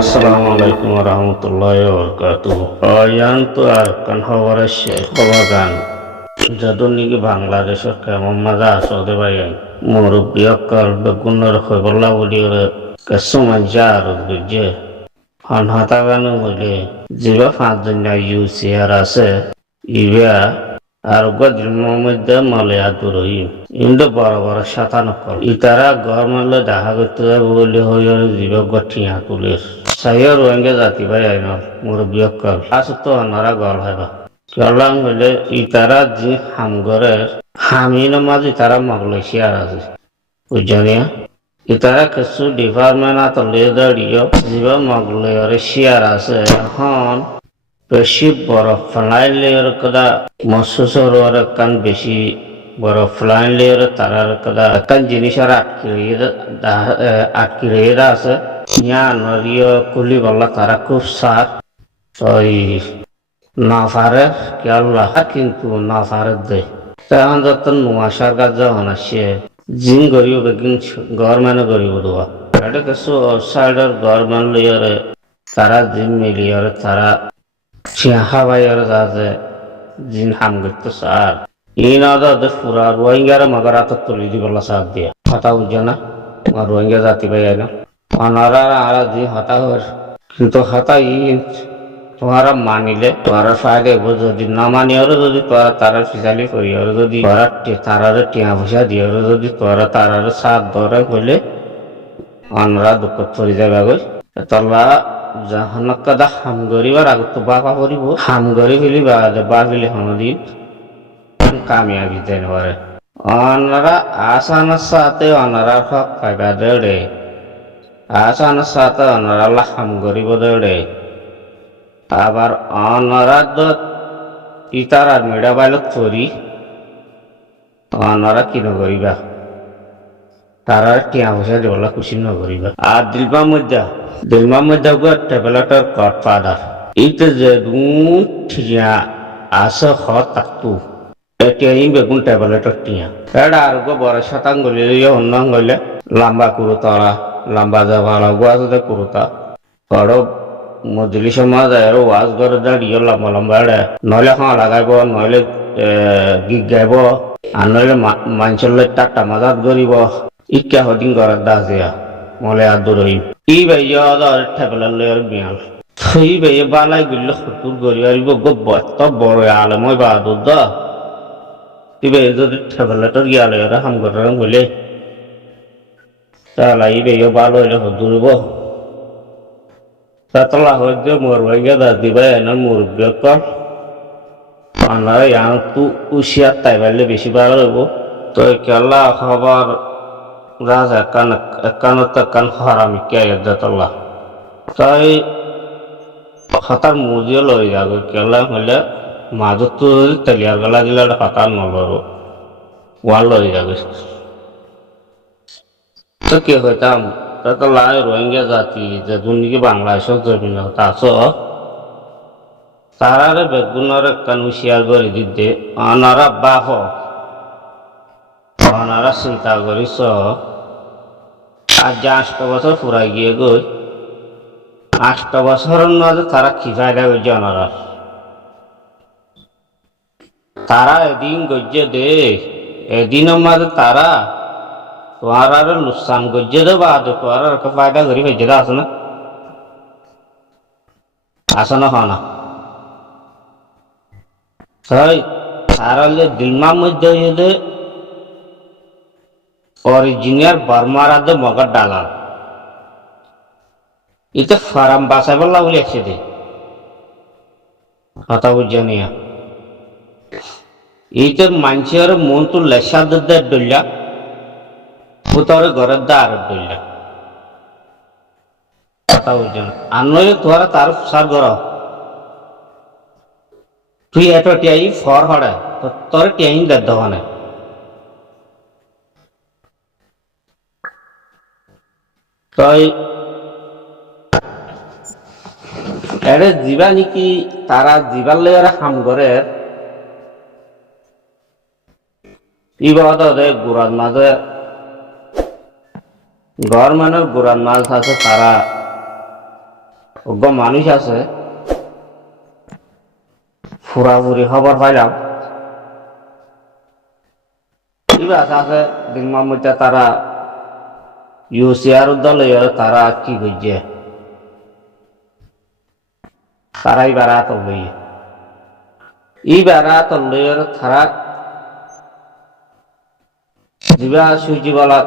Assalamualaikum warahmatullahi wabarakatuh. Yan তো আর কান খবরের খবর গান যদুন নাকি বাংলাদেশের কেমন মজা আসতে ভাই মুরব্বী অকল বেগুনের খবরলা বলি ওরে কেসু মজা আর বুঝে হনহতা গান বলে যেবা 5 জন ইউসিআর আছে ইবা আর গদির মধ্যে মলে আদুরই ইন্দো বড় বড় শাতা নকল ইতারা গভর্নমেন্ট দেখা করতে যাবে বলে হয়ে জীবক গঠিয়া তুলের সাহিও রোহিঙ্গা জাতি ভাই আইন মুরব্বী অকল আসতো অন্যরা গল হইবা কেলাম হইলে ইতারা যে হামগরের হামিন মাঝে তারা মালয়েশিয়ার আছে বুঝানিয়া ইতারা কিছু ডিপার্টমেন্ট আতলে দাঁড়িয়ে যেবা মালয়েশিয়ার আছে এখন বেশি বরফ ফ্লাইন লেয়ার কদা মসুসর কান বেশি বরফ ফ্লাইন লেয়ার তারার কদা কান জিনিস আর আটকিরে আছে ইয়া নরিয় কুলি বললা তারা খুব সার ওই না পারে কেল্লা কিন্তু না পারে দেয় তখন যত নোয়াশার কাজ যখন আসছে জিন গরিব বেগিন গভর্নমেন্ট গরিব দেওয়া এটা কিছু আউটসাইডার গভর্নমেন্ট লেয়ারে তারা জিন মিলিয়ার তারা সিংহা বাইর আছে জিন হাম করতে সার ইন আদা পুরা রোহিঙ্গার মগরাত তুলি দিবলা সার দিয়া হতা উঠছে না রোহিঙ্গা জাতি ভাই না অনারা আর জি হতা হর কিন্তু হতা তোমারা মানিলে তোমারা ফায়দা যদি না মানি আর যদি তোরা তারা ফিজালি করি আর যদি তোরা তারার টিয়া পয়সা দিয়ে আর যদি তোরা তারার সাথ ধরে হইলে অনরা দুঃখ পড়ি যাবে গই তোরা জাহানক কাদা হাম গরিবার আগত বাপা করিব হাম গরি ফেলি বা ফেলি হনদিন কামিয়াবি দেন পারে অনরা আসানের সাথে অনরা হক পাইবা দেড়ে আসানের সাথে অনরা হাম গরিব দেড়ে আবার অনরা ইতারা মেডা বাইল চুরি অনরা কি নগরিবা তারা টিয়া পয়সা দেওয়ালা খুশি নগরিবা আর দিলমা মধ্যে ট্যাবলেটর কট ফাদার ইতে যে ঠিয়া আসে হ তাকতু এতিয়া বেগুন ট্যাবলেটর টিয়া এটা আর বড় শতাঙ্গলি অন্য হইলে লম্বা করু তারা লম্বা যাবা লাগু করুতা বড় মজলি সমাজ আর ওয়াজ করে দাঁড়িয়ে লম্বা লম্বা নইলে খাওয়া লাগাইব নইলে গীত গাইব আর নইলে মানুষের টাটা মাজাত গরিব ইকা হদিন ঘরের দাস দিয়া মলে আর দূরই ই ভাইয়া ঠেপেলার লয়ের বিয়াল ই ভাইয়া বালাই গুলো হতুর গরি আর বত বড় আলময় বাহাদুর দা ই ভাইয়া যদি ঠেপেলাটার গিয়ালে হাম করে হইলে তাহলে ই ভাইয়া ভালো হইলে হতুরব তাতলা হইতে মরবাইগা দাস দিবা এনার মুরব্বী কর আনারা ইয়ান তু উশিয়ার তাই পারলে বেশি ভালো হইব তো কেলা খবর রাজ একান হারামি কে আল্লাহ তাই হতার মুজিও লই যাবে কেলা হইলে মাজত তো তেলিয়ার গলা দিলে হতার নলর ওয়াল লই যাবে তো কে হইতাম তো লাই রোহিঙ্গা জাতি যে দুনিকি বাংলাদেশের জমিন হতা আস তারারে বেগুনের একান হুশিয়ার করে দিতে অনারা বাহ অনারা চিন্তা করিস আর যে 8 বছর ফুরাই গিয়ে গই 8 বছরের মাঝে তারা কি ফায়দা করছে ওনারা তারা এদিন গজ্জে দে এদিনের মাঝে তারা তোমার আর লুসান গজ্জে দে বা তোমার আর ফায়দা করি ফেজে দে আসে না হয় না তাই তারা দিলমার মধ্যে অরিজিনাল বার্মার আদে মগর ডালাল এটা ফার্ম বাসাই বললা বলে একসাথে কথা বুঝে নিয়া এইটা মানুষের মন তো লেসা দেয় ডলিয়া ভূতরে ঘরের দ্বার ডলিয়া কথা বুঝে না আনলে তোরা তার সার ঘর তুই এত টিয়াই ফর হড়ে তোর টিয়াই দেয় দোকানে তাই এরে জীবা নাকি তারা জীবার লেয়ার হাম করে ইবাদ গুড়ার মাঝে গভর্নমেন্টের গুড়ার মাছ আছে তারা অজ্ঞ মানুষ আছে ফুরাফুরি খবর পাইলাম কিবা আছে দিনমার মধ্যে তারা ইউসিআর দলে তারা কি করছে তারাই বেড়াত লই ই বেড়াত লই তারা যা সূর্যবালা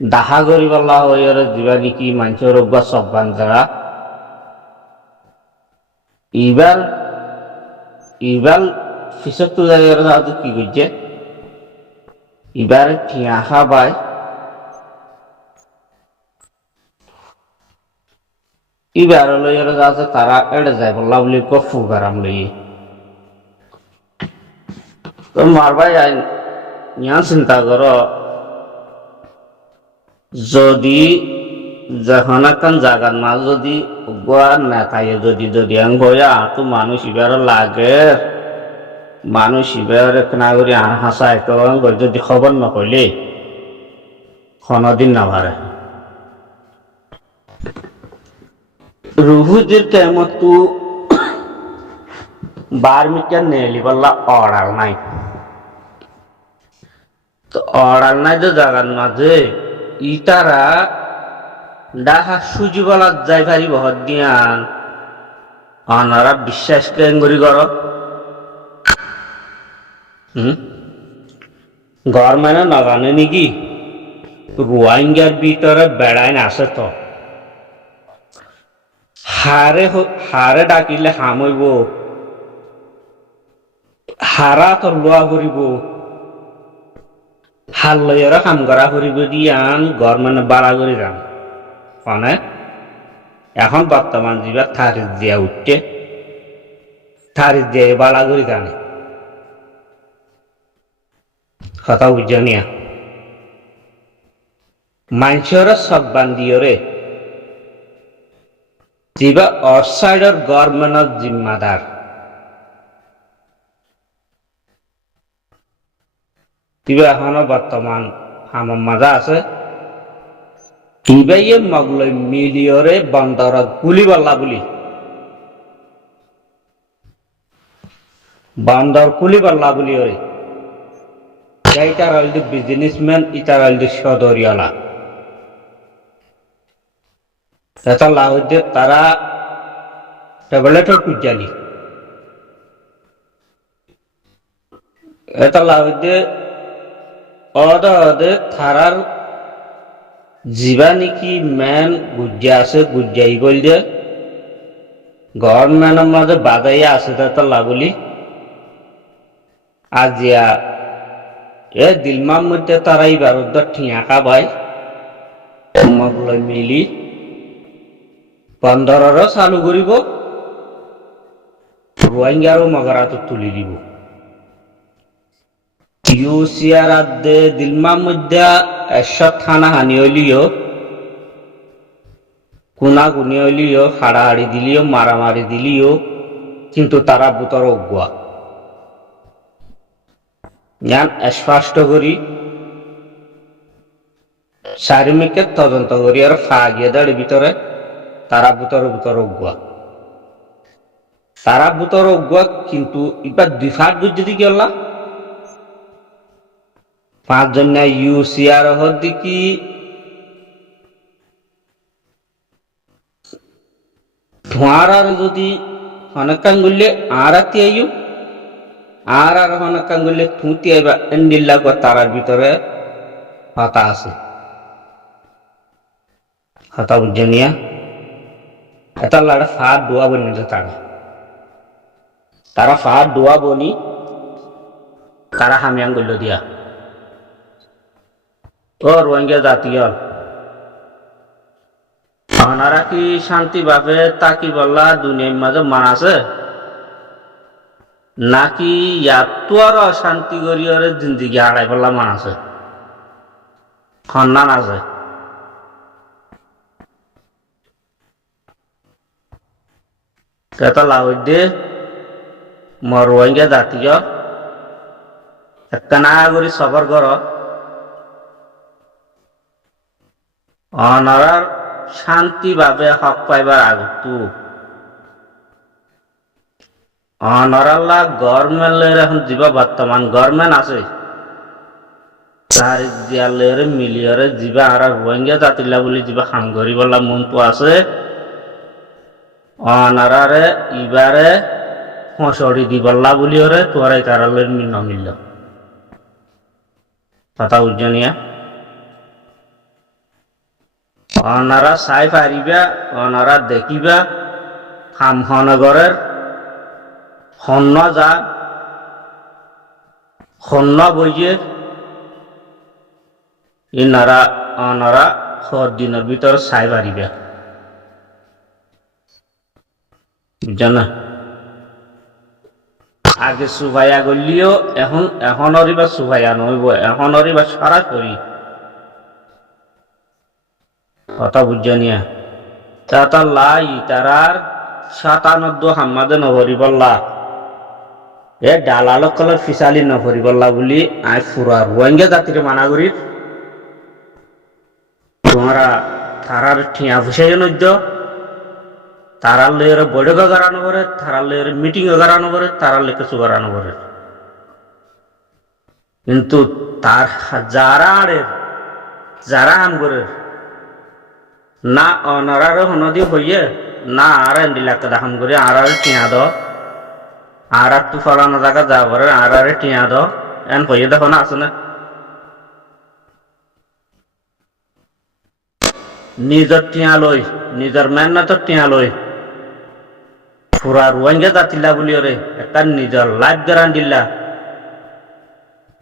দাহা করিবালা হয়ে যা নাকি মানুষের রোগা সব বান্ধা এইবার এইবার পিছত তো যাই কি করছে এবার ঠিয়া খাবাই এবার লইয়ার আছে তারা এড়ে যায় বললা বলি কফু গারাম লই তো মারবাই আইন ইয়া চিন্তা কর যদি যখন একটা জায়গার মাঝ যদি না থাকে যদি যদি আং বয়া তো মানুষ এবার লাগে মানুষ এবার না করি আর হাসায় তো যদি খবর নকইলে কোনদিন না পারে রুহুদের কেমত তো বার মিটার নেলি বললা অড়াল নাই তো অড়াল নাই তো জায়গার মাঝে ইটারা ডাহা সুজি বলা যাই পারি বহত দিয়ান অনারা বিশ্বাস করি কর ঘর মানে নাজানে নাকি রোহিঙ্গার ভিতরে বেড়াইন আছে তো হারে হারে ডাকিলে হামইব হারা তো লোয়া করিব হাল লইয়ারা কাম করা করিব দিয়ান ঘর মানে বাড়া করি যান মানে এখন বর্তমান যা থারিজ দিয়া উঠছে থারিজ দিয়ে বাড়া করি জানে কথা বুঝনিয়া মানুষের সব বান্দিয়রে যা অসাইডর গভর্নমেন্টের জিম্মাদার কিবা এখনো বর্তমান আমার মাজা আছে কিবাইয়ে মগলই মিলিয়রে বন্দরত গুলি বললা বলি বন্দর কুলি বললা বলি ওরে ইটার হইল বিজনেসম্যান ইটার হইল সদরিয়ালা এটা লাউদে তারা ট্যাবলেটর কুজালি এটা লাউদে অদে থারার জীবানিকি ম্যান গুজ্জা আছে গুজ্জাই বললে গভর্নমেন্টের মাঝে বাদাইয়া আছে এটা লাগুলি আজিয়া এ দিলমার মধ্যে তারা এই ভারত ঠিয়া খাবাই মগলই মিলি বন্দরও চালু করিব রোহিঙ্গারও মগরাত তুলি দিব ইউসিআর আদে দিলমার মধ্যে 100 থানা হানি হইলিও কুনা কুনি হইলিও হাড়াহাড়ি দিলিও মারামারি দিলিও কিন্তু তারা বুতর অগুয়া জ্ঞান স্পষ্ট করি চারিমিকে তদন্ত করি আর ফাগিয়ে দাঁড়ি ভিতরে তারা বুতর বুতর অগুয়া তারা বুতর অগুয়া কিন্তু এবার দুই ফাট বুঝতে কি হল্লা 5 জন ইউসিআর হদ্দিকি ধোঁয়ার আর যদি অনেকান করলে আর আতি আইও আর অনেকান করলে থুতি আইবা এন্ডিল্লা তারার ভিতরে হতা আছে হতা বুঝে নিয়া এটা লাড়া ফাট দোয়া বনি তারা ফাট দোয়া বনি তারা হামিয়াং করল দিয়া ও রোহিঙ্গা জাতীয় ওনারা কি শান্তি ভাবে তাকি বললা দুনিয়ার মাঝে মানাছে নাকি ইয়াতো আর অশান্তি করিয়রে জিন্দিগি হারাই বললা মানাছে খন্নান আছে এটা লাউদ্দে রোহিঙ্গা জাতীয় একটা না করি সফর কর অনারার শান্তিভাবে হক পাইবার আগতু অনরাল্লা গভর্নমেন্টের এখন যিবা বর্তমান গভর্নমেন্ট আছে তার দিয়ালের মিলিয়রে যিবা আর রোহিঙ্গা জাতিলা বলি যিবা হামগরি বলা মনটো আছে অনারারে ইবারে ফসড়ি দিবল্লা বলিওরে তোরাই তারালের নমিল কথা বুঝনিয়া অনারা চাই পারিবা অনারা দেখিবা হামহনগরের হন্য যা হন্য বইয়ে ইনারা অনারা দিনের ভিতর চাই পারিবা বুঝনা আগে সুভাইয়া গলিও এখনরই বা সুভাইয়া নইব এখনরই বা সরাসরি কথা বুঝনিয়া তা লাই তারার 97 হাম্মাদে নভরি বললা এ ডালালক কলের ফিসালি নভরি বললা বলি আই ফুরার রোহিঙ্গা জাতির মানা করি তোমরা তারার ঠিয়া ফুসাই নদ্য তারার লেয়ের বৈঠক করানো করে তারার লেয়ের মিটিং করানো করে তারার লেকে কিছু করানো করে কিন্তু তার যারা আম করে না অনারার হনদি হইয়ে না আর এন্ডিলাকে দাহাম করে আর টিয়া দ আর তু ফলানো জায়গা যা করে আর টিয়া দ এন হইয়ে দেখো না আছে না নিজের টিয়া লই নিজের মেহনতর টিয়া লই পুরা রোহিঙ্গা জাতিলা বলি রে একটা নিজের লাইফ গ্যারান্টিলা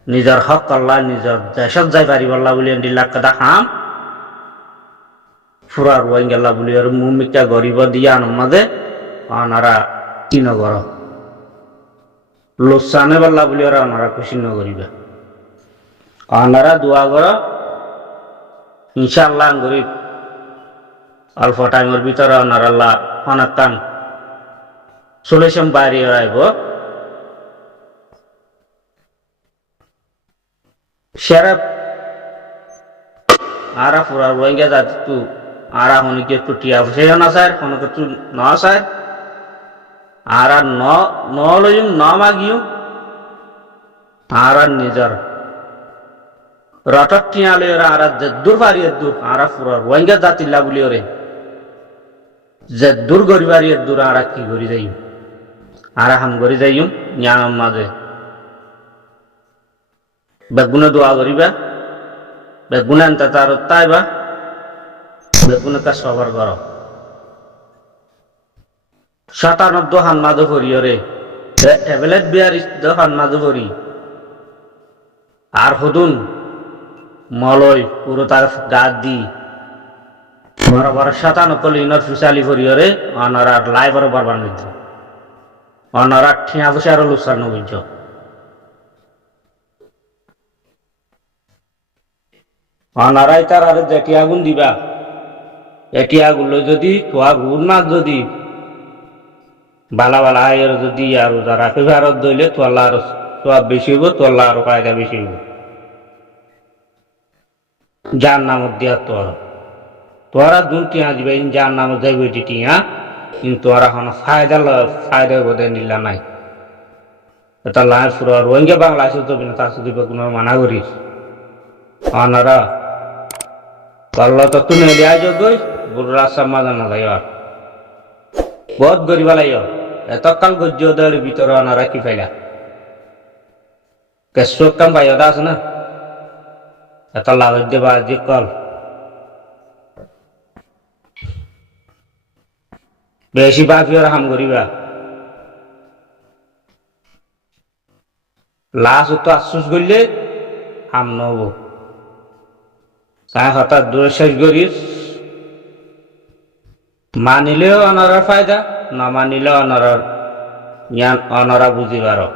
নিজের হক করলা নিজের দেশত যাই পারিবল্লা বলি দিল্লা কথা হাম পুরা রোহিঙ্গা বলি আর মুমিকা গরিব দিয়া মাঝে আনারা কি নগর লোসানে বল্লা বলি আর আনারা খুশি নগরিবা আনারা দোয়া কর ইনশাআল্লাহ গরিব অল্প টাইমের ভিতরে আনারাল্লাহ অনেকটান সলিউশন বাইরে আইব সেরা আরা পুরা রোহিঙ্গা জাতি তু আরা হনিকে একটু টিয়া বসে না স্যার কোনো কিছু না স্যার আরা ন লইম ন মাগিও আরা নিজের রটক টিয়া লইরে আরা যে দূর পারি দূর আরা পুরা রোহিঙ্গা জাতি লাগুলিও রে যে দূর গরিবারি দূর আরা কি করি যাই আরা হাম করি যাইম জ্ঞান মাঝে বেগুনে দোয়া করিবা বেগুনে আনতে তার তাইবা বেগুনে কাজ সবার কর 97 হান মাঝে করিও রে ট্যাবলেট বিয়ার হান মাঝে করি আর হদুন মলয় পুরো তার গাছ দি বরাবর 97 ইনর ফিসালি করিও রে অনার আর লাই বরাবর বানিত অনার ঠিয়া বসে আর লুসার নবীজ অনারাই তার আর যেটি আগুন দিবা এটি আগুন যদি তোয়া গুণ মাছ যদি বালা বালা আয়ের যদি আর যারা ফেভারত দইলে তোলা আর সোয়াব বেশি হইব তোলা আর ফায়দা বেশি হইব যার নামত দিয়া তোরা দুন টিয়া দিবে যার নামত যাইব এটি টিয়া কিন্তু তোরা এখন ফায়দা বোধে নিলা নাই এটা লাই ফুরা রোহিঙ্গা বাংলাদেশে যাবি না তার শুধু কোনো মানা করিস অনারা আল্লাহ তো তুমি লিয়া গই বুড়া সমাজ না যাই আর বহুত গরিব লাইও এত কাল গজ্জদের ভিতরে অনারা কি পাইলা কেসক কাম পাইও আছে না এত লাভ দেবা আজি কল বেশি বাপিওর হাম করিবা লাশ তো আশ্বাস করলে হাম নব তাই হঠাৎ দূরে শেষ করিস মানিলেও অনারার ফায়দা না মানিলেও অনারার জ্ঞান অনারা বুঝি পারো